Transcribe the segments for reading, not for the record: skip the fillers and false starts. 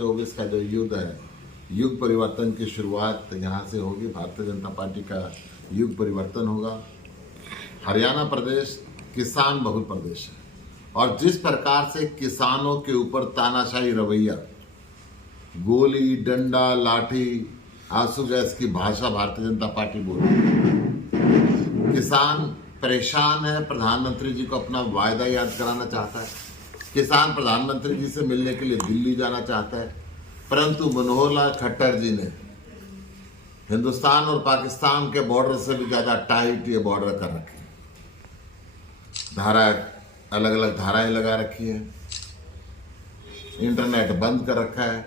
2024 का जो युग है, युग परिवर्तन की शुरुआत यहाँ से होगी। भारतीय जनता पार्टी का युग परिवर्तन होगा। हरियाणा प्रदेश किसान बहुल प्रदेश है और जिस प्रकार से किसानों के ऊपर तानाशाही रवैया, गोली डंडा लाठी आंसू गैस की भाषा भारतीय जनता पार्टी बोल रही है। किसान परेशान है, प्रधानमंत्री जी को अपना वायदा याद कराना चाहता है। किसान प्रधानमंत्री जी से मिलने के लिए दिल्ली जाना चाहता है, परंतु मनोहर लाल खट्टर जी ने हिंदुस्तान और पाकिस्तान के बॉर्डर से भी ज्यादा टाइट ये बॉर्डर कर रखे हैं। अलग अलग धाराएं लगा रखी है, इंटरनेट बंद कर रखा है,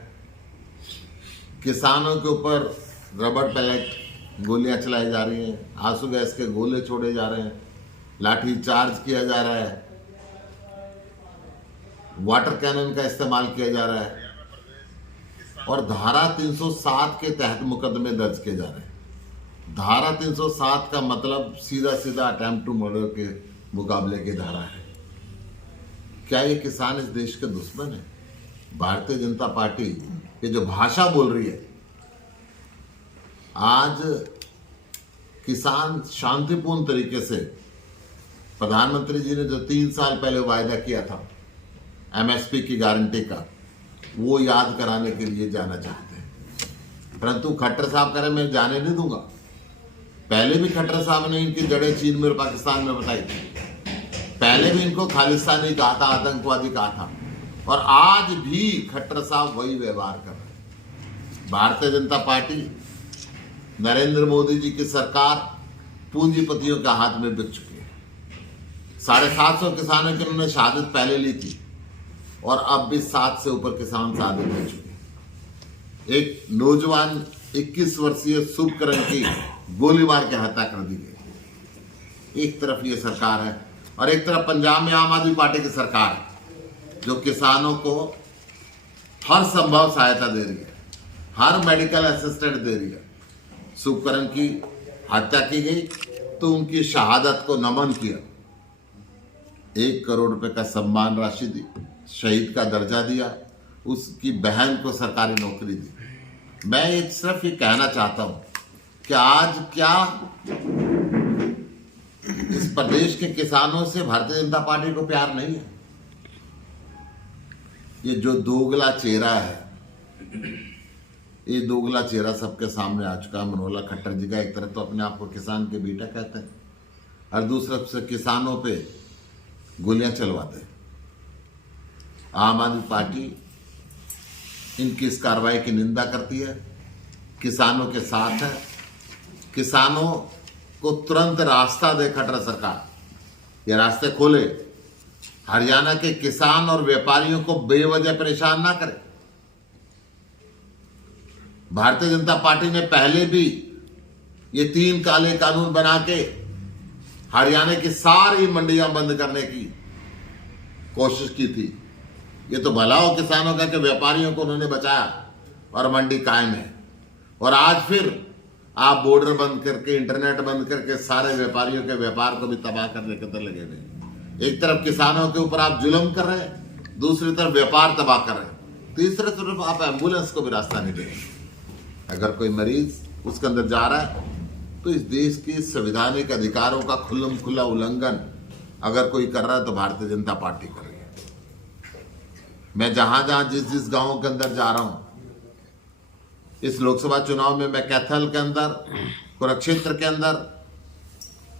किसानों के ऊपर रबड़ पैलेट गोलियां चलाई जा रही हैं, आंसू गैस के गोले छोड़े जा रहे हैं, लाठी चार्ज किया जा रहा है, वाटर कैनन का इस्तेमाल किया जा रहा है और धारा 307 के तहत मुकदमे दर्ज किए जा रहे हैं। धारा 307 का मतलब सीधा सीधा अटेम्प्ट टू मर्डर के मुकाबले की धारा है। क्या ये किसान इस देश के दुश्मन है? भारतीय जनता पार्टी ये जो भाषा बोल रही है, आज किसान शांतिपूर्ण तरीके से प्रधानमंत्री जी ने जो 3 साल पहले वायदा किया था एमएसपी की गारंटी का, वो याद कराने के लिए जाना चाहते हैं, परंतु खट्टर साहब कह रहे मैं जाने नहीं दूंगा। पहले भी खट्टर साहब ने इनकी जड़ें चीन में और पाकिस्तान में बताई थी, पहले भी इनको खालिस्तानी कहा था, आतंकवादी कहा था, और आज भी खट्टर साहब वही व्यवहार कर रहे हैं। भारतीय जनता पार्टी, नरेंद्र मोदी जी की सरकार पूंजीपतियों के हाथ में बिक चुकी है। 750 किसानों की उन्होंने शहादत पहले ली थी और अब भी 7 से ऊपर किसान शहादत हो चुके हैं। एक नौजवान 21 वर्षीय शुभकरण की गोली मार के हत्या कर दी गई। एक तरफ ये सरकार है और एक तरफ पंजाब में आम आदमी पार्टी की सरकार है, जो किसानों को हर संभव सहायता दे रही है, हर मेडिकल असिस्टेंट दे रही है। शुभकरण की हत्या की गई तो उनकी शहादत को नमन किया, 1 करोड़ रुपए का सम्मान राशि दी, शहीद का दर्जा दिया, उसकी बहन को सरकारी नौकरी दी। मैं ये सिर्फ ये कहना चाहता हूं कि आज क्या इस प्रदेश के किसानों से भारतीय जनता पार्टी को प्यार नहीं है? ये जो दोगला चेहरा है, ये दोगला चेहरा सबके सामने आ चुका है मनोहर लाल खट्टर जी का। एक तरफ तो अपने आप को किसान के बेटा कहते हैं और दूसरी तरफ से किसानों पे गोलियां चलवाते हैं। आम आदमी पार्टी इनकी इस कार्रवाई की निंदा करती है, किसानों के साथ है। किसानों को तुरंत रास्ता दे खट्टर सरकार, ये रास्ते खोले, हरियाणा के किसान और व्यापारियों को बेवजह परेशान ना करे। भारतीय जनता पार्टी ने पहले भी ये 3 काले कानून बना के हरियाणा की सारी मंडियां बंद करने की कोशिश की थी। ये तो भला हो किसानों का कि व्यापारियों को उन्होंने बचाया और मंडी कायम है, और आज फिर आप बॉर्डर बंद करके, इंटरनेट बंद करके सारे व्यापारियों के व्यापार को भी तबाह करने के अंदर लगे हुए। एक तरफ किसानों के ऊपर आप जुल्म कर रहे हैं, दूसरी तरफ व्यापार तबाह कर रहे हैं, तीसरी तरफ आप एम्बुलेंस को भी रास्ता नहीं दे रहे। अगर कोई मरीज उसके अंदर जा रहा है तो इस देश के संवैधानिक अधिकारों का खुल्लम खुल्ला उल्लंघन अगर कोई कर रहा है तो भारतीय जनता पार्टी कर रही है। मैं जहां जहां जिस गांवों के अंदर जा रहा हूं, इस लोकसभा चुनाव में मैं कैथल के अंदर, कुरुक्षेत्र के अंदर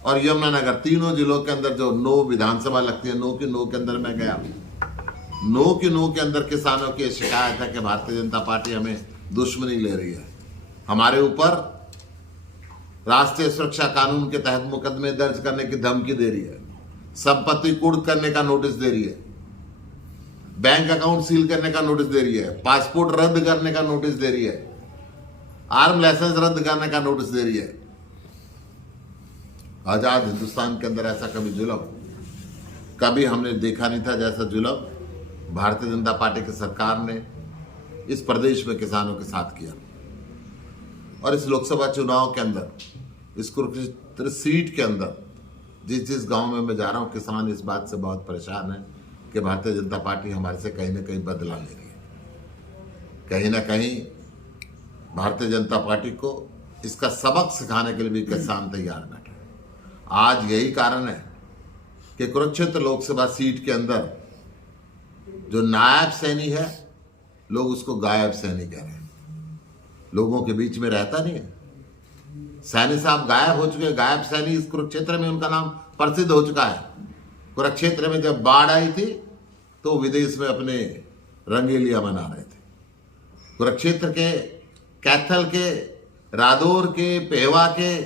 और यमुनानगर, तीनों जिलों के अंदर जो 9 विधानसभा लगती है, 9 की 9 के अंदर मैं गया। 9 की 9 के अंदर किसानों की शिकायत है कि भारतीय जनता पार्टी हमें दुश्मनी ले रही है, हमारे ऊपर राष्ट्रीय सुरक्षा कानून के तहत मुकदमे दर्ज करने की धमकी दे रही है, संपत्ति कुर्क करने का नोटिस दे रही है, बैंक अकाउंट सील करने का नोटिस दे रही है, पासपोर्ट रद्द करने का नोटिस दे रही है, आर्म लाइसेंस रद्द करने का नोटिस दे रही है। आजाद हिंदुस्तान के अंदर ऐसा कभी जुल्म कभी हमने देखा नहीं था जैसा जुल्म भारतीय जनता पार्टी की सरकार ने इस प्रदेश में किसानों के साथ किया। और इस लोकसभा चुनाव के अंदर, इस कुरुक्षेत्र सीट के अंदर, जिस गांव में मैं जा रहा हूं, किसान इस बात से बहुत परेशान है कि भारतीय जनता पार्टी हमारे से कहीं ना कहीं बदला ले रही है। कहीं ना कहीं भारतीय जनता पार्टी को इसका सबक सिखाने के लिए भी किसान तैयार बैठे। आज यही कारण है कि कुरुक्षेत्र लोकसभा सीट के अंदर जो नायब सैनी है, लोग उसको गायब सैनी कह रहे हैं। लोगों के बीच में रहता नहीं है। सैनी साहब गायब हो चुके हैं। गायब सैनी इस कुरुक्षेत्र में उनका नाम प्रसिद्ध हो चुका है। कुरुक्षेत्र में जब बाढ़ आई थी तो विदेश में अपने रंगेलियां मना रहे थे। कुरुक्षेत्र के, कैथल के, रादौर के, पेहवा के,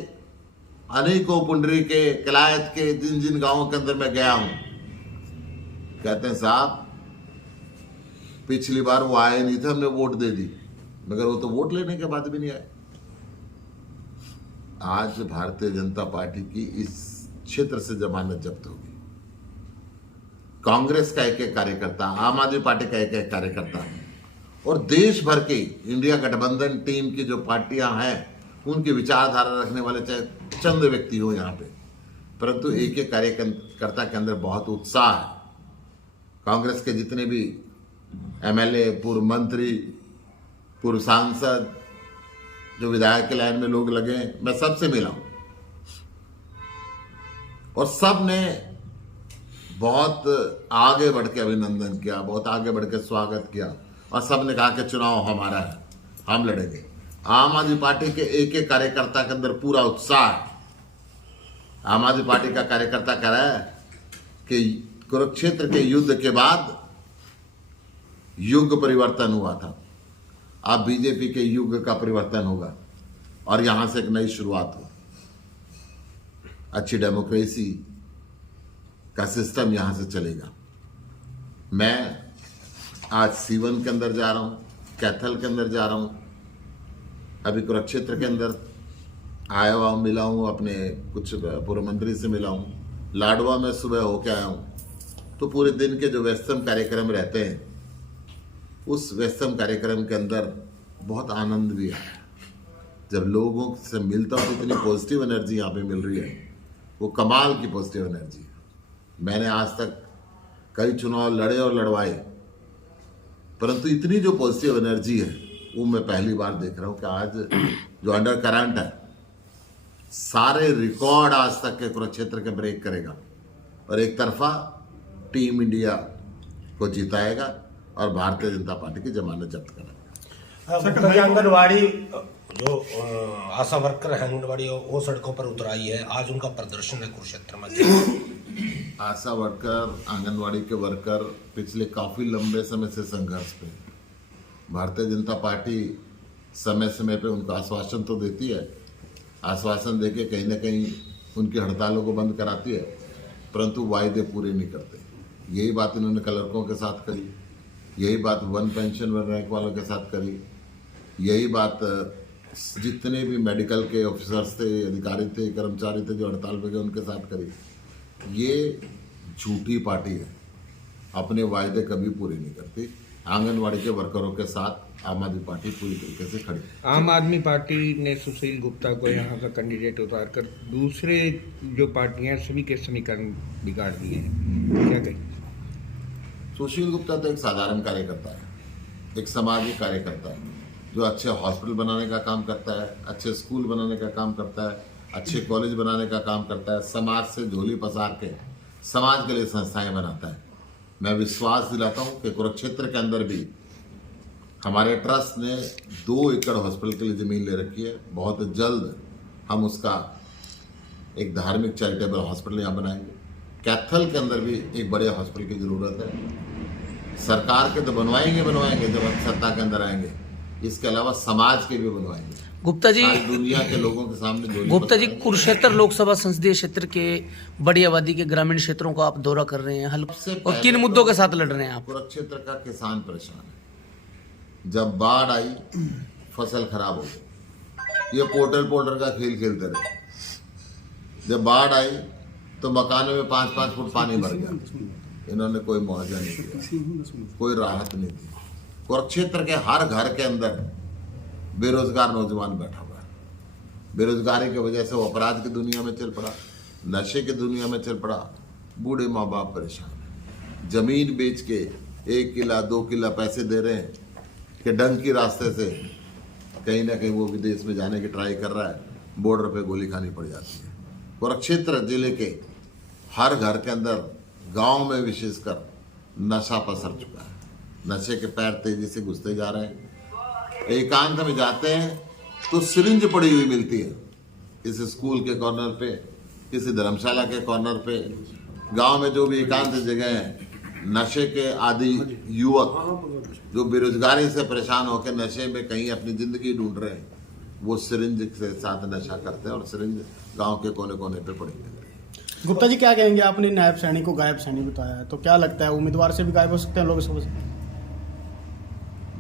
अनेकों पुंडरी के, किलायत के, जिन जिन गांवों के अंदर मैं गया हूं, कहते हैं साहब पिछली बार वो आए नहीं थे, हमने वोट दे दी, मगर वो तो वोट लेने के बाद भी नहीं आए। आज भारतीय जनता पार्टी की इस क्षेत्र से जमानत जब्त होगी। कांग्रेस का एक एक कार्यकर्ता, आम आदमी पार्टी का एक एक कार्यकर्ता और देश भर के इंडिया गठबंधन टीम की जो पार्टियां हैं, उनकी विचारधारा रखने वाले चाहे चंद व्यक्ति हो यहाँ पे, परंतु एक एक कार्यकर्ता के अंदर बहुत उत्साह है। कांग्रेस के जितने भी एमएलए, पूर्व मंत्री, पूर्व सांसद, जो विधायक के लाइन में लोग लगे, मैं सबसे मिला हूं और सब ने बहुत आगे बढ़ के अभिनंदन किया, बहुत आगे बढ़ के स्वागत किया और सब ने कहा कि चुनाव हमारा है, हम लड़ेंगे। आम आदमी पार्टी के एक एक कार्यकर्ता के अंदर पूरा उत्साह है। आम आदमी पार्टी का कार्यकर्ता कह रहा है कि कुरुक्षेत्र के युद्ध के बाद युग परिवर्तन हुआ था, अब बीजेपी के युग का परिवर्तन होगा और यहां से एक नई शुरुआत हो। अच्छी डेमोक्रेसी का सिस्टम यहां से चलेगा। मैं आज सीवन के अंदर जा रहा हूं, कैथल के अंदर जा रहा हूं, अभी कुरुक्षेत्र के अंदर आया हुआ हूं, मिला हूं, अपने कुछ पूर्व मंत्री से मिला हूं, लाडवा में सुबह होके आया हूं। तो पूरे दिन के जो व्यस्तम कार्यक्रम रहते हैं, उस व्यस्तम कार्यक्रम के अंदर बहुत आनंद भी आया। जब लोगों से मिलता हूं तो इतनी पॉजिटिव एनर्जी यहाँ पे मिल रही है, वो कमाल की पॉजिटिव एनर्जी है। मैंने आज तक कई चुनाव लड़े और लड़वाए, परंतु इतनी जो पॉजिटिव एनर्जी है वो मैं पहली बार देख रहा हूँ कि आज जो अंडर करंट है, सारे रिकॉर्ड आज तक के कुरुक्षेत्र के ब्रेक करेगा और एक तरफा टीम इंडिया को जिताएगा और भारतीय जनता पार्टी की जमानत जब्त करेगा। आंगनबाड़ी जो आशा वर्कर है, आंगनबाड़ी वो सड़कों पर उतर आई है, आज उनका प्रदर्शन है कुरुक्षेत्र में। आशा वर्कर, आंगनबाड़ी के वर्कर पिछले काफी लंबे समय से संघर्ष पे। भारतीय जनता पार्टी समय समय पे उनका आश्वासन तो देती है, आश्वासन देके कहीं ना कहीं उनकी हड़तालों को बंद कराती है, परंतु वायदे पूरे नहीं करते। यही बात इन्होंने क्लर्कों के साथ करी, यही बात वन पेंशन वन रैंक वालों के साथ करी, यही बात जितने भी मेडिकल के ऑफिसर्स थे, अधिकारी थे, कर्मचारी थे जो हड़ताल पे गए, उनके साथ करी। ये झूठी पार्टी है, अपने वायदे कभी पूरे नहीं करती। आंगनवाड़ी के वर्करों के साथ आम आदमी पार्टी पूरी तरीके से खड़ी है। आम आदमी पार्टी ने सुशील गुप्ता को यहाँ का कैंडिडेट उतार कर दूसरे जो पार्टियां सभी के समीकरण बिगाड़ दिए हैं, क्या कहें? सुशील गुप्ता तो एक साधारण कार्यकर्ता है, एक सामाजिक कार्यकर्ता है जो अच्छे हॉस्पिटल बनाने का काम करता है, अच्छे स्कूल बनाने का काम करता है, अच्छे कॉलेज बनाने का काम करता है, समाज से झोली पसार के समाज के लिए संस्थाएं बनाता है। मैं विश्वास दिलाता हूं कि कुरुक्षेत्र के अंदर भी हमारे ट्रस्ट ने 2 एकड़ हॉस्पिटल के लिए ज़मीन ले रखी है। बहुत जल्द हम उसका एक धार्मिक चैरिटेबल हॉस्पिटल यहाँ बनाएंगे। कैथल के अंदर भी एक बड़े हॉस्पिटल की ज़रूरत है। सरकार के तो बनवाएंगे जब हम सत्ता के अंदर आएंगे, इसके अलावा समाज के भी बनवाएंगे। गुप्ता जी, दुनिया के लोगों के सामने गुप्ता जी, कुरुक्षेत्र लोकसभा संसदीय क्षेत्र के बड़ी आबादी के ग्रामीण क्षेत्रों का आप दौरा कर रहे हैं, हल और किन मुद्दों के साथ लड़ रहे हैं आप? कुरुक्षेत्र का किसान परेशान है। जब बाढ़ आई, फसल खराब हो गई, ये पोर्टल का खेल खेलते रहे। जब बाढ़ आई तो मकानों में 5-5 फुट पानी भर गया। इन्होंने कोई मुआवजा नहीं दिया, कोई राहत नहीं दी। कुरुक्षेत्र के हर घर के अंदर बेरोजगार नौजवान बैठा हुआ है। बेरोजगारी की वजह से वो अपराध की दुनिया में चल पड़ा, नशे की दुनिया में चल पड़ा। बूढ़े माँ बाप परेशान हैं, जमीन बेच के 1 किला 2 किला पैसे दे रहे हैं, कि डंक की रास्ते से कहीं ना कहीं वो विदेश में जाने की ट्राई कर रहा है, बॉर्डर पे गोली खानी पड़ जाती है। कुरुक्षेत्र जिले के हर घर के अंदर, गांव में विशेषकर नशा पसर चुका है। नशे के पैर तेजी से घुसते जा रहे हैं। एकांत में जाते हैं तो सिरिंज पड़ी हुई मिलती है, किसी स्कूल के कॉर्नर पे, किसी धर्मशाला के कॉर्नर पे। गांव में जो भी एकांत जगह है, नशे के आदि युवक जो बेरोजगारी से परेशान होकर नशे में कहीं अपनी जिंदगी ढूंढ रहे हैं, वो सिरिंज के साथ नशा करते हैं और सिरिंज गांव के कोने कोने पे पड़ी है। गुप्ता जी, क्या कहेंगे? आपने नायब सैनी को गायब सैनी बताया है, तो क्या लगता है उम्मीदवार से भी गायब हो सकते हैं लोग?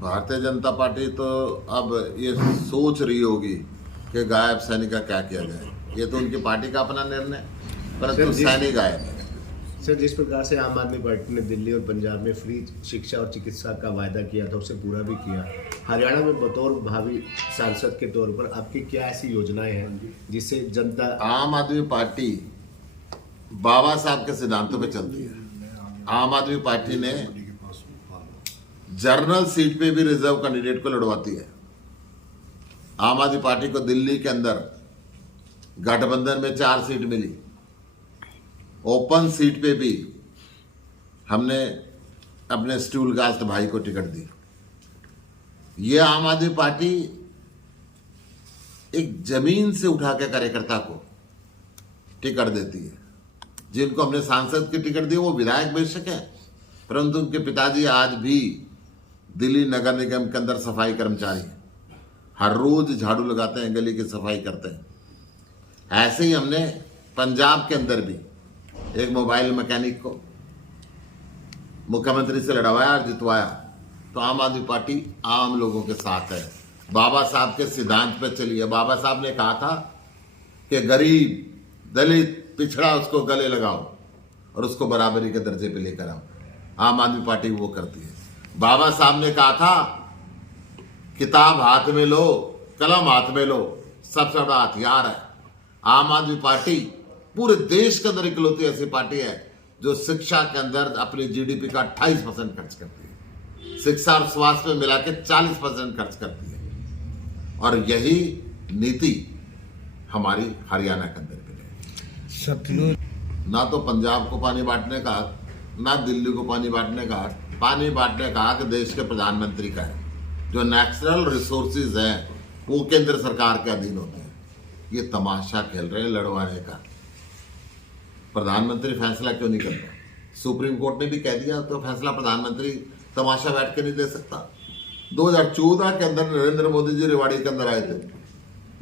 भारतीय जनता पार्टी तो अब ये सोच रही होगी कि गायब सैनी का क्या किया जाए। ये तो उनकी पार्टी का अपना निर्णय, परंतु सैनी गायब है। सर, जिस प्रकार से आम आदमी पार्टी ने दिल्ली और पंजाब में फ्री शिक्षा और चिकित्सा का वायदा किया था, उसे पूरा भी किया। हरियाणा में बतौर भावी सांसद के तौर पर आपकी क्या ऐसी योजनाएं हैं जिससे जनता? आम आदमी पार्टी बाबा साहब के सिद्धांतों पे चलती है। आम आदमी पार्टी ने जनरल सीट पे भी रिजर्व कैंडिडेट को लड़वाती है। आम आदमी पार्टी को दिल्ली के अंदर गठबंधन में 4 सीट मिली। ओपन सीट पे भी हमने अपने स्टूल कास्ट भाई को टिकट दी। ये आम आदमी पार्टी एक जमीन से उठा के कार्यकर्ता को टिकट देती है। जिनको हमने सांसद की टिकट दी वो विधायक बेशक है, परंतु उनके पिताजी आज भी दिल्ली नगर निगम के अंदर सफाई कर्मचारी हैं। हर रोज झाड़ू लगाते हैं, गली की सफाई करते हैं। ऐसे ही हमने पंजाब के अंदर भी एक मोबाइल मैकेनिक को मुख्यमंत्री से लड़वाया और जितवाया। तो आम आदमी पार्टी आम लोगों के साथ है, बाबा साहब के सिद्धांत पे चली है। बाबा साहब ने कहा था कि गरीब, दलित, पिछड़ा उसको गले लगाओ और उसको बराबरी के दर्जे पे लेकर आओ। आम आदमी पार्टी वो करती है। बाबा साहब ने कहा था किताब हाथ में लो, कलम हाथ में लो, सबसे बड़ा हथियार है। आम आदमी पार्टी पूरे देश के अंदर इकलौती ऐसी पार्टी है जो शिक्षा के अंदर अपनी जीडीपी का 28% खर्च करती है। शिक्षा और स्वास्थ्य में मिला के 40% खर्च करती है। और यही नीति हमारी हरियाणा के अंदर भी है। सतलुज, ना तो पंजाब को पानी बांटने का हक, ना दिल्ली को पानी बांटने का हक। पानी बांटने का हक देश के प्रधानमंत्री का है। जो नेचुरल रिसोर्सेज हैं वो केंद्र सरकार के अधीन होते हैं। ये तमाशा खेल रहे हैं लड़वाने का। प्रधानमंत्री फैसला क्यों नहीं करता? सुप्रीम कोर्ट ने भी कह दिया तो फैसला प्रधानमंत्री तमाशा बैठ के नहीं दे सकता। 2014 के अंदर नरेंद्र मोदी जी रेवाड़ी के अंदर आए थे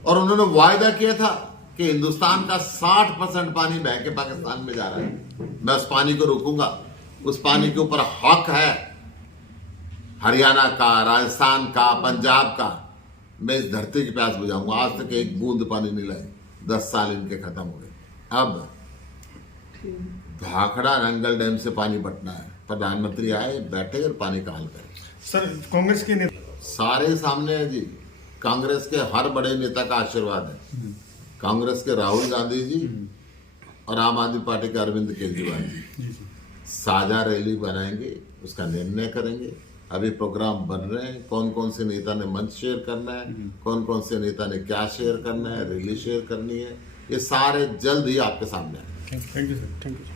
और उन्होंने वायदा किया था कि हिंदुस्तान का 60% पानी बह के पाकिस्तान में जा रहा है, मैं उस पानी को रोकूंगा। उस पानी के ऊपर हक है हरियाणा का, राजस्थान का, पंजाब का। मैं इस धरती की प्यास बुझाऊंगा। आज तक एक बूंद पानी नहीं लाए, 10 साल इनके खत्म हो गए। अब भाखड़ा नंगल डैम से पानी बटना है। प्रधानमंत्री आए, बैठे और पानी का हल करें। सर, कांग्रेस के नेता सारे सामने है जी। कांग्रेस के हर बड़े नेता का आशीर्वाद है। कांग्रेस के राहुल गांधी जी और आम आदमी पार्टी के अरविंद केजरीवाल जी साझा रैली बनाएंगे, उसका निर्णय करेंगे। अभी प्रोग्राम बन रहे हैं, कौन कौन से नेता ने मंच शेयर करना है, कौन कौन से नेता ने क्या शेयर करना है, रैली शेयर करनी है, ये सारे जल्द ही आपके सामने आए। Thank you sir. Thank you.